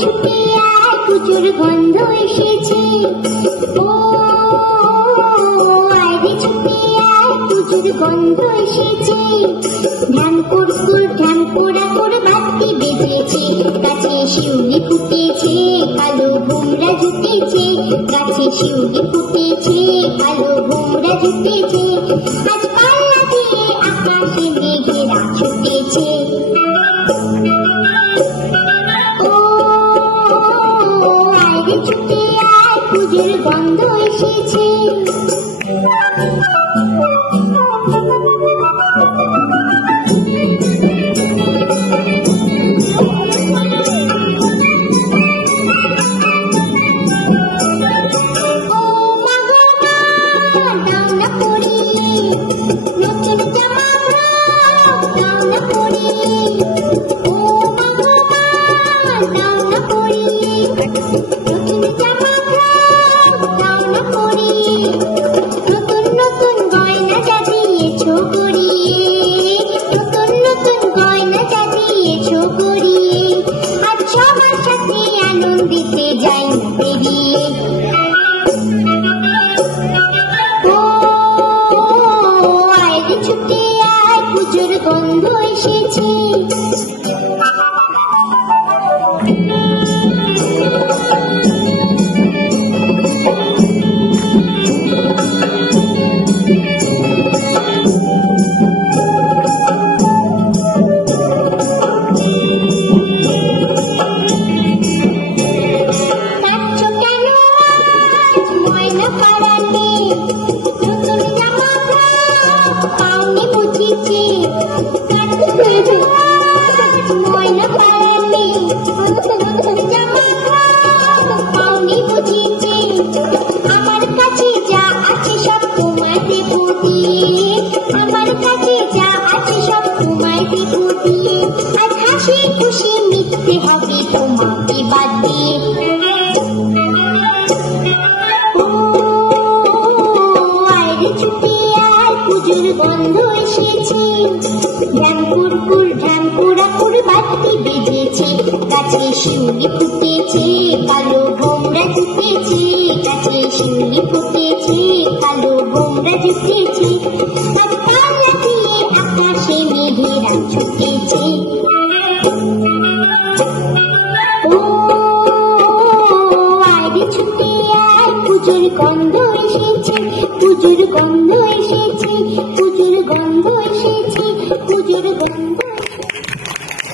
ছুটে আয় পুজোর গন্ধ এসেছে। ও আয় ছুটে আয় পুজোর গন্ধ এসেছে। ঢ্যাম কুড়কুড় ঢ্যাম পোড়াকুড় বাতি বেজেছে। গাছে শিউলি ফুটেছে কালো ভোমরা জুটেছে। গাছে শিউলি ফুটেছে কালো ভোমরা জুটেছে। আজ পাল্লা দিয়ে আকাশে মেঘেরা ছুটেছে। ও আয় ছুটে আয় পুজোর গন্ধ এসেছে। ছুটে আয় পুজোর গন্ধ এসেছে। পুজোর গন্ধ এসেছে। ঢ্যাম কুড়কুড় ঢ্যাম পোড়াকুড় বাতি বেজেছে। গাছে শিউলি ফুটেছে কালো ভোমরা জুটেছে। গাছে শিউলি ফুটেছে কালো ভোমরা জুটেছে। আজ পাল্লা দিয়ে আকাশে মেঘেরা ছুটেছে। ও আয় ছুটে আয় পুজোর গন্ধ এসেছে। পুজোর গন্ধ এসেছে। পুজোর গন্ধ এসেছে।